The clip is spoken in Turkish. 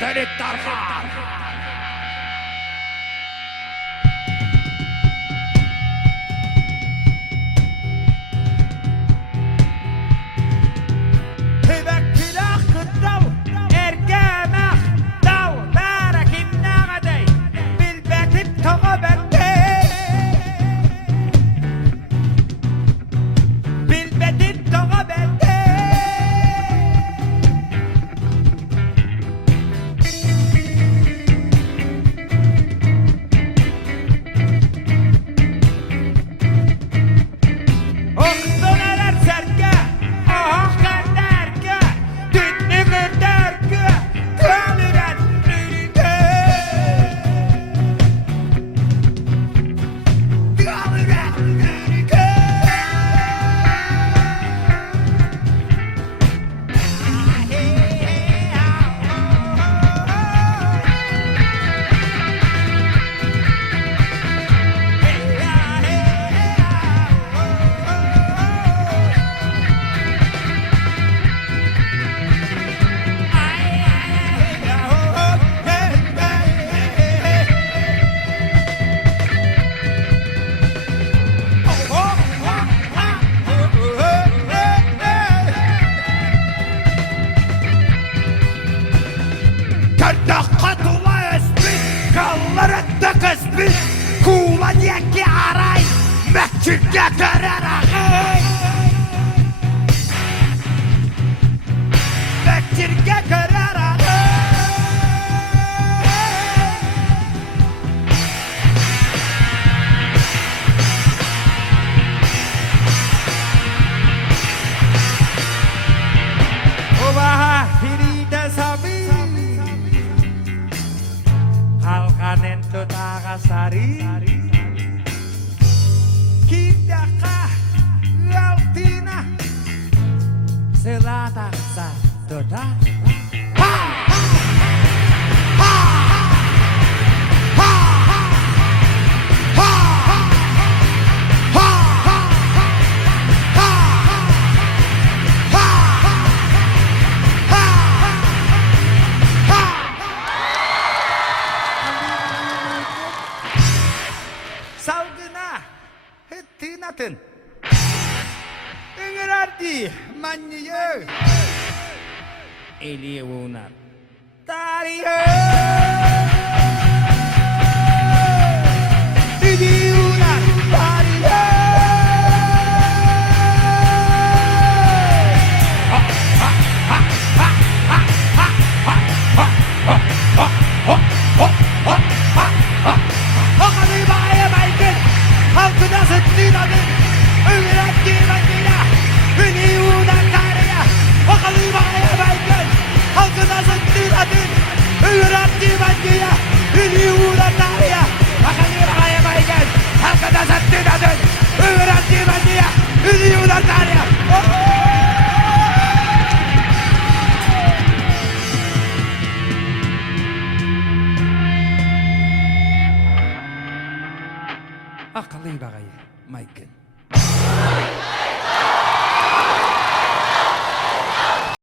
تلت طرحان دقت الله يثبت كالر التكسبت كولا يكي عراي مكتب كرر أخي مكتب كرر أخي وبها فريد سبيل Halkanen tutakasari Kindakah Altina Selatan Sadoda Ha ha ha ha ha Salgına hıttınatın Ingırardi manyayı Eliye vunar Tarihi Eliye vunar Tarihi Halkına zıttın adın Ürettiği makine Ünlüğünden tarihe Bakalım ağaya baygın Halkına zıttın adın Ürettiği makine Ünlüğünden tarihe Bakalım ağaya baygın Halkına zıttın adın Ürettiği makine Ünlüğünden tarihe Akıllı bagayı Michael